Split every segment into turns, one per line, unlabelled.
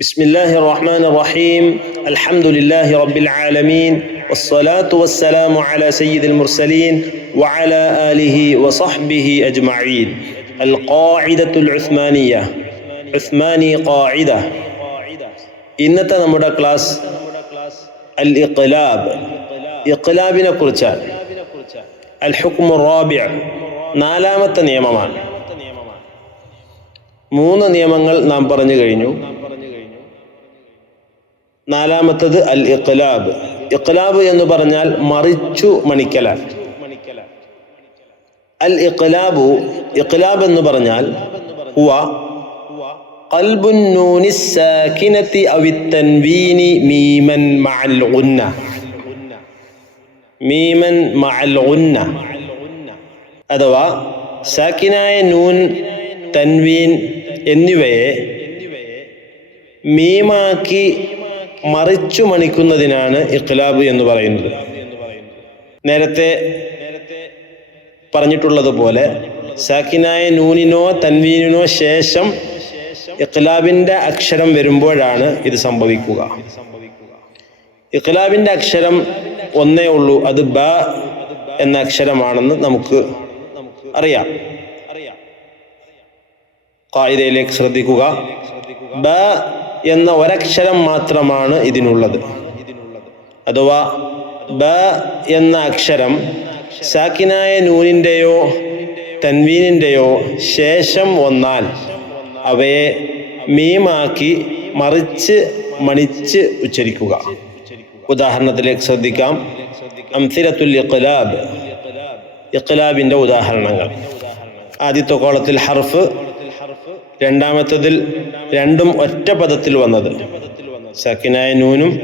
بسم الله الرحمن الرحيم الحمد لله رب العالمين والصلاة والسلام على سيد المرسلين وعلى آله وصحبه أجمعين القاعدة العثمانية عثماني قاعدة ഇന്നത്തെ നമ്മുടെ ക്ലാസ് അൽ ഇഖ്ലാബ് ഇഖ്ലാബിനെ കുറിച്ചാണ് അൽ ഹുക്മു റാബിഅ നാലാമത്തെ നിയമമാണ് മൂന്ന് നിയമങ്ങൾ നാം പറഞ്ഞു കഴിഞ്ഞു നാലാമത്തത് അൽ ഇഖ്ലാബ് ഇഖ്ലാബ് എന്ന് പറഞ്ഞാൽ മറിച്ചു മണിക്കലാണ് അൽ ഇഖ്ലാബു ഇഖ്ലാബ് എന്ന് പറഞ്ഞാൽ ഹുവ قلب النون الساكنة أو التنوين ميما مع الغنة ميما مع الغنة അഥവാ സാക്കിനായ നൂൻ തൻവീൻ എന്നിവയെ മീമാക്കി മറിച്ചു മണിക്കുന്നതിനാണ് ഇഖ്ലാബ് എന്ന് പറയുന്നത്. നേരത്തെ പറഞ്ഞിട്ടുള്ളതുപോലെ സാക്കിനായ നൂനിനോ തൻവീനിനോ ശേഷം ഇഖ്ലാബിന്റെ അക്ഷരം വരുമ്പോഴാണ് ഇത് സംഭവിക്കുക. ഇഖ്ലാബിന്റെ അക്ഷരം ഒന്നേ ഉള്ളൂ അത് ബ എന്ന അക്ഷരമാണെന്ന് നമുക്ക് അറിയാം. കായികയിലേക്ക് ശ്രദ്ധിക്കുക. ബ എന്ന ഒരക്ഷരം മാത്രമാണ് ഇതിനുള്ളത്. അഥവാ ബ എന്ന അക്ഷരം സാക്കിനായ നൂനിന്റെയോ തൻവീനിന്റെയോ ശേഷം വന്നാൽ അവയെ മീമാക്കി മറിച്ച് മണിച്ച് ഉച്ചരിക്കുക. ഉദാഹരണത്തിലേക്ക് ശ്രദ്ധിക്കാം. അംസിരത്തുൽ ഇഖ്ലാബ്. ഇഖ്ലാബിന്റെ ഉദാഹരണങ്ങൾ. ആദ്യത്തെ കോളത്തിൽ ഹർഫ് രണ്ടാമത്തതിൽ രണ്ടും ഒറ്റ പദത്തിൽ വന്നത്. സക്കിനായ നൂനും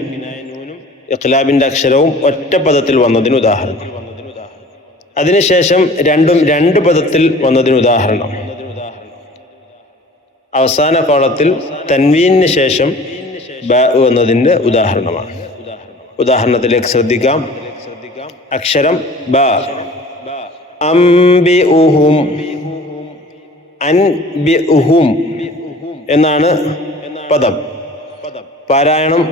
ഇഖ്ലാബിന്റെ അക്ഷരവും ഒറ്റ പദത്തിൽ വന്നതിന് ഉദാഹരണം. അതിനുശേഷം രണ്ടും രണ്ട് പദത്തിൽ വന്നതിന് ഉദാഹരണം. അവസാന കോളത്തിൽ തൻവീനു ശേഷം ബ എന്നതിന്റെ ഉദാഹരണമാണ്. ഉദാഹരണത്തിലേക്ക് ശ്രദ്ധിക്കാം. അക്ഷരം ബ. അംബി ഉഹും അൻ ബി എന്നാണ് പദം. പാരായണം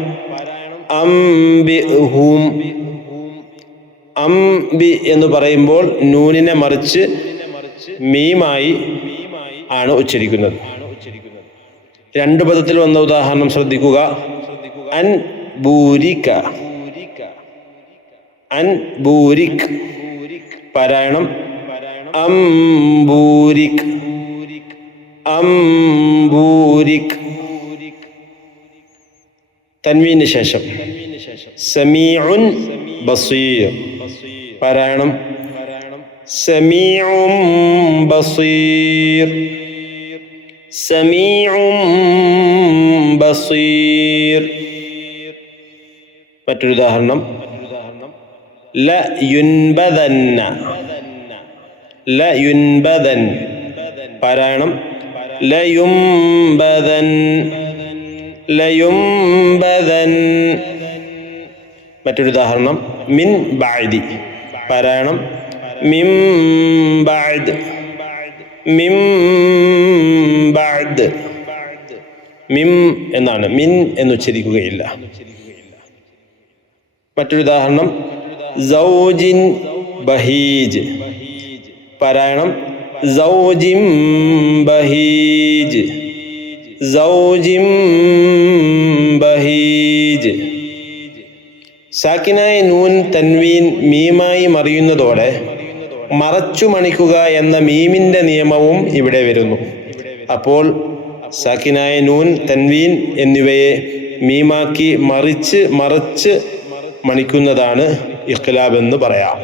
അംബിഹും അംബി എന്ന് പറയുമ്പോൾ നൂനിനെ മറിച്ച് മീമായി ആണ് ഉച്ചരിക്കുന്നത്. രണ്ട് പദത്തിൽ വന്ന ഉദാഹരണം ശ്രദ്ധിക്കുക. അൻ ബൂരിക്ക അൻ ബൂരിക്. പാരായണം അംബൂരിക് അംബൂരിക്. തൻവീന് ശേഷം. സമീഉൻ ബസീർ. പാരായണം. സമീഉം ബസീർ. സമീഉം ബസീർ. മറ്റൊരു ഉദാഹരണം. ല യുൻബദന്ന. ല യുൻബദൻ. പാരായണം. ലയുംബദൻ ലയുംബദൻ. മറ്റൊരു ഉദാഹരണം മിൻ ബഅദി. പാരായണം മിം ബാഴ്ദ് മിം ബാഴ്ദ് മിം എന്നാണ് മിൻ എന്ന് ഉച്ചരിക്കുകയില്ല. മറ്റൊരു ഉദാഹരണം സൗജിൻ ബഹീജ്. പാരായണം സൗജിം ബഹീജ് സൗജിം ബഹീജ്. സാക്കിനായ നൂൻ തൻവീൻ മീമായി മറിയുന്നതോടെ മറച്ചു മണിക്കുക എന്ന മീമിന്റെ നിയമവും ഇവിടെ വരുന്നു. അപ്പോൾ സാക്കിനായ നൂൻ തൻവീൻ എന്നിവയെ മീമാക്കി മറിച്ച് മറച്ച് മണിക്കുന്നതാണ് ഇഖ്ലാബ് എന്ന് പറയാം.